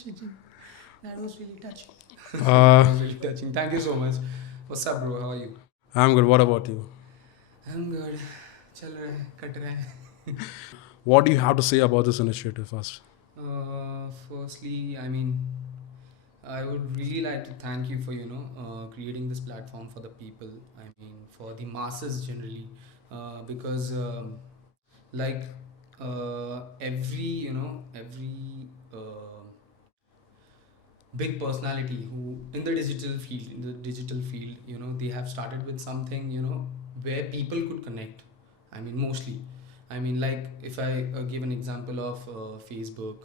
Shiji. That was really touching. Uh, That was really touching. Thank you so much. What's up, bro? How are you? I'm good. What about you? I'm good. चल रहा है, cut रहा है. What do you have to say about this initiative first? Firstly, I mean, I would really like to thank you for creating this platform for the people. I mean, for the masses generally, because like every big personality who in the digital field, they have started with something, where people could connect. I mean, mostly. I mean, like, if I give an example of Facebook,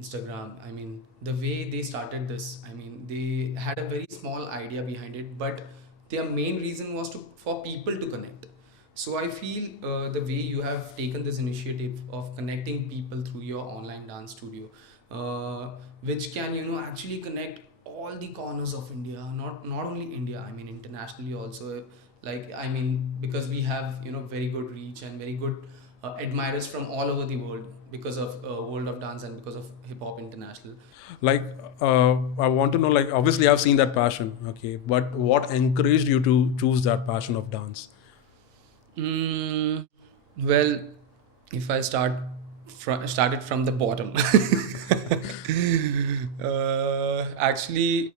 Instagram, I mean, the way they started this, I mean, they had a very small idea behind it, but their main reason was to for people to connect. So I feel the way you have taken this initiative of connecting people through your online dance studio, uh, which can actually connect all the corners of India, not only India, I mean internationally also. Like, I mean, because we have very good reach and very good admirers from all over the world because of World of Dance and because of Hip Hop International. Like, I want to know, like, obviously I've seen that passion, okay, but what encouraged you to choose that passion of dance? Mm, well, if I started from the bottom, actually,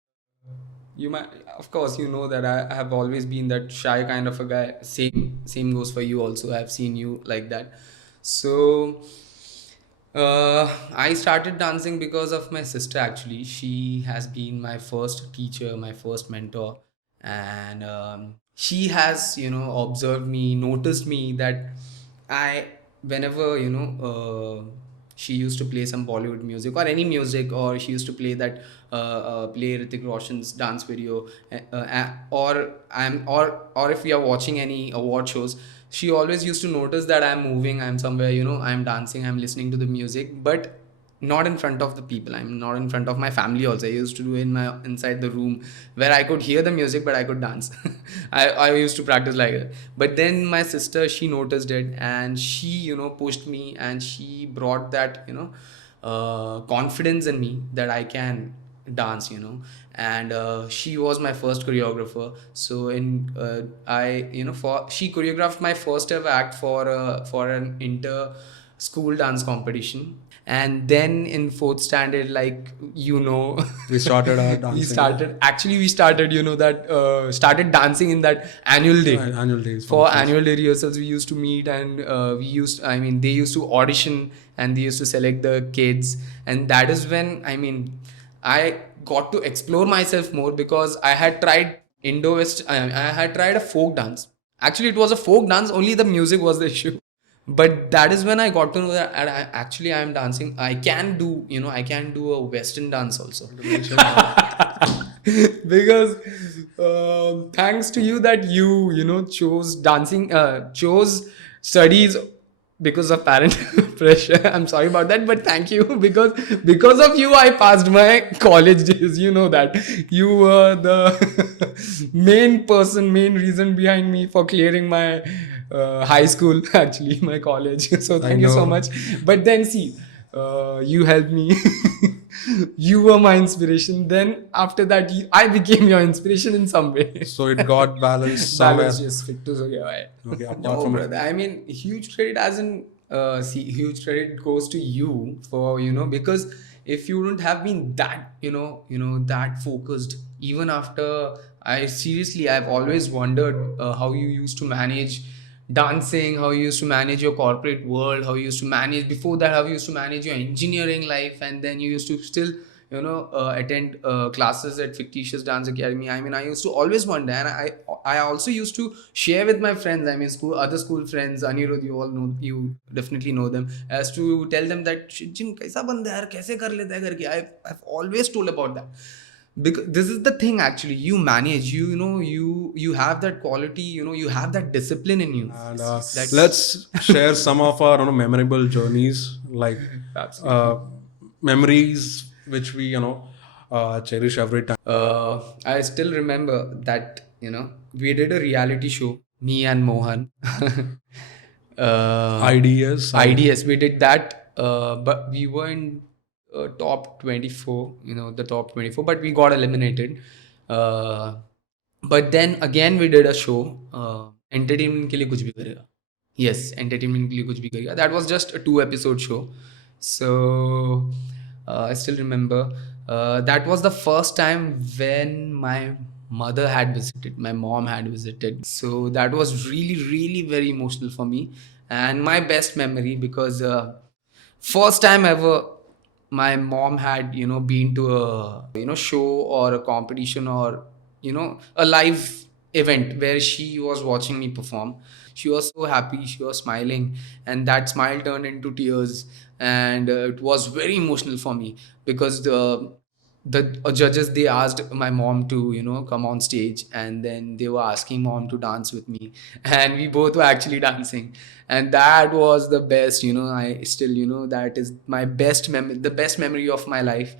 you might, of course, you know that I have always been that shy kind of a guy. Same goes for you also. I've seen you like that. So I started dancing because of my sister. Actually, she has been my first teacher, my first mentor, and she has observed me, noticed me that I whenever she used to play some Bollywood music or any music, or she used to play that play Hrithik Roshan's dance video, or if we are watching any award shows, she always used to notice that I'm moving, I'm somewhere, I'm dancing, I'm listening to the music, but not in front of the people. I'm not in front of my family also. I used to do in my inside the room where I could hear the music but I could dance. I used to practice like that. But then my sister, she noticed it, and she pushed me, and she brought that confidence in me that I can dance, and she was my first choreographer. So in I for she choreographed my first ever act for an inter school dance competition. And then in fourth standard, like, We started our we dancing. started that started dancing in that annual day. Annual days For functions. annual day rehearsals, we used to meet, and they used to audition, and they used to select the kids. And that is when, I mean, I got to explore myself more, because I had tried Indo West, I had tried a folk dance. Actually, it was a folk dance, only the music was the issue. But that is when I got to know that actually I'm dancing. I can do a Western dance also. Because thanks to you that chose dancing, chose studies because of parent pressure. I'm sorry about that, but thank you, because of you I passed my college days. You know that you were the main reason behind me for clearing my high school, actually my college. So I thank you so know. much. But then see, you helped me. You were my inspiration. Then after that, I became your inspiration in some way. So it got balanced somewhere. Balance just fit to so yeah. Okay, apart No, from brother. I mean, huge credit, as in, huge credit goes to you for because if you wouldn't have been that that focused, even after I've always wondered how you used to manage dancing, how you used to manage your corporate world, how you used to manage before that, how you used to manage your engineering life, and then you used to still attend classes at fictitious dance academy. I mean, I used to always wonder, and I also used to share with my friends, I mean, other school friends, Anirudh, you all know, you definitely know them, as to tell them that Jin kaisa banda hai yaar, kaise kar leta hai karke. I've always told about that, because this is the thing. Actually, you manage, you have that quality, you have that discipline in you. and That let's share some of our memorable journeys, like absolutely. memories which we cherish every time. I still remember that we did a reality show, me and Mohan. IDS. IDS, we did that, but we were in top 24, the top 24, but we got eliminated. But then again we did a show, entertainment के लिए कुछ भी करेगा. Yes, entertainment के लिए कुछ भी करेगा. That was just a 2 episode show. So I still remember that was the first time when my mother had visited, my mom had visited. So that was really, really very emotional for me, and my best memory, because first time ever my mom had been to a show or a competition or a live event where she was watching me perform. She was so happy, she was smiling, and that smile turned into tears, and it was very emotional for me, because the judges, they asked my mom to come on stage, and then they were asking mom to dance with me, and we both were actually dancing, and that was the best. I still, that is my best memory, the best memory of my life,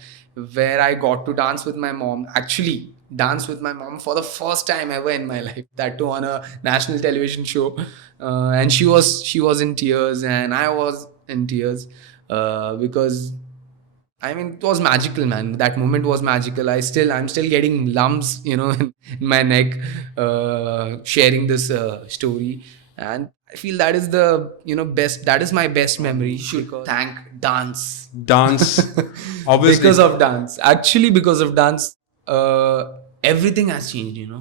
where I got to dance with my mom, actually dance with my mom for the first time ever in my life, that too on a national television show. And she was in tears, and I was in tears, because I mean, it was magical, man. That moment was magical. I'm still getting lumps, in my neck, sharing this story, and I feel that is the best. That is my best memory. Should thank dance. Dance, obviously. Because of dance, actually, because of dance, everything has changed.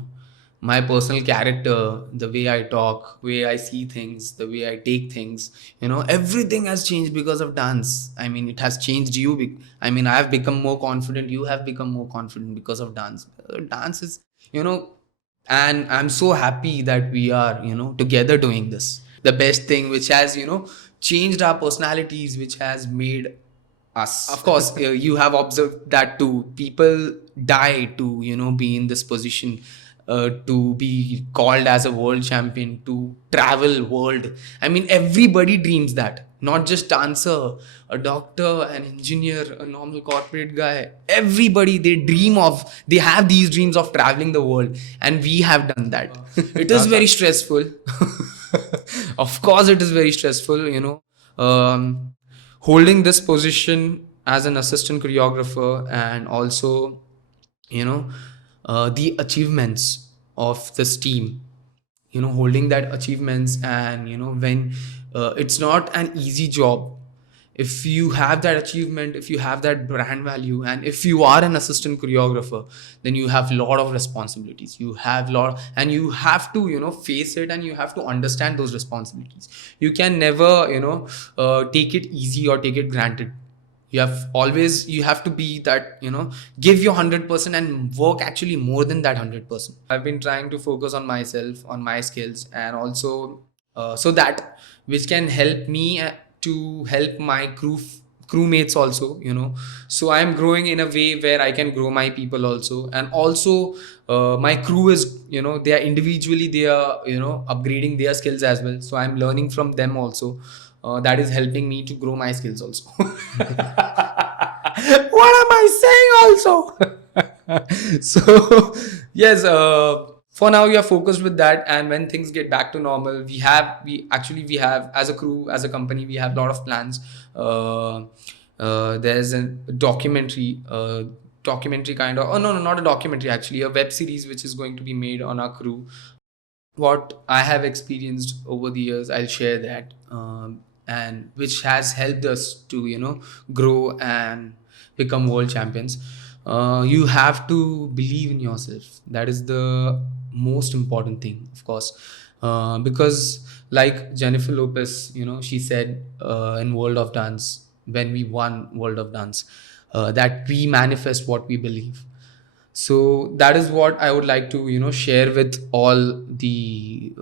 My personal character, the way I talk, way I see things, the way I take things, everything has changed because of dance. I mean, it has changed you. I mean, I have become more confident. You have become more confident because of dance. Dance is, and I'm so happy that we are, together doing this. The best thing which has, changed our personalities, which has made us. Of course, you have observed that too. People die to, be in this position, to be called as a world champion, to travel world. I mean, everybody dreams that. Not just dancer, a doctor, an engineer, a normal corporate guy. Everybody, they have these dreams of traveling the world, and we have done that. It is very stressful. Of course, it is very stressful. Holding this position as an assistant choreographer, and also the achievements of this team, holding that achievements, and when it's not an easy job. If you have that achievement, if you have that brand value, and if you are an assistant choreographer, then you have a lot of responsibilities. And you have to face it, and you have to understand those responsibilities. You can never take it easy or take it granted. You have to be that, give your 100% and work actually more than that 100%. I've been trying to focus on myself, on my skills, and also so that which can help me to help my crewmates also. So I'm growing in a way where I can grow my people also, and also my crew is, they are individually, they are upgrading their skills as well. So I'm learning from them also. That is helping me to grow my skills also. What am I saying also? So yes, for now we are focused with that, and when things get back to normal, we have as a crew, as a company, we have a lot of plans. There's a documentary kind of, no, not a documentary, actually a web series which is going to be made on our crew. What I have experienced over the years, I'll share that, and which has helped us to grow and become world champions. You have to believe in yourself. That is the most important thing, of course, because like Jennifer Lopez, she said in World of Dance, when we won World of Dance, that we manifest what we believe. So that is what I would like to share with all the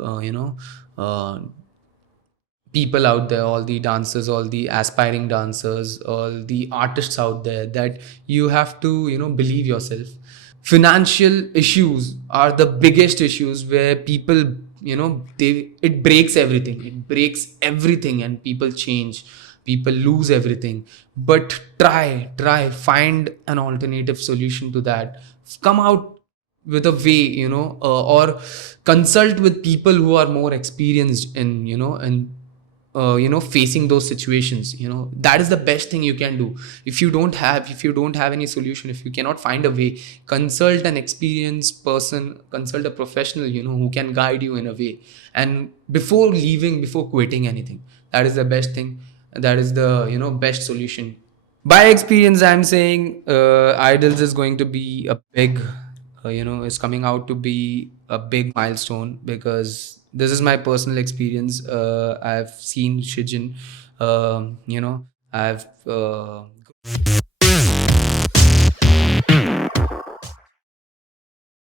people out there, all the dancers, all the aspiring dancers, all the artists out there, that you have to believe yourself. Financial issues are the biggest issues, where people it breaks everything, and people change, people lose everything. But try find an alternative solution to that. Come out with a way, or consult with people who are more experienced in facing those situations. That is the best thing you can do. If you don't have any solution, if you cannot find a way, consult an experienced person, consult a professional, who can guide you in a way. And before leaving, before quitting anything, that is the best thing. That is the best solution. By experience, I'm saying Idols is going to be a big, is coming out to be a big milestone, because this is my personal experience. I've seen Shijin, I've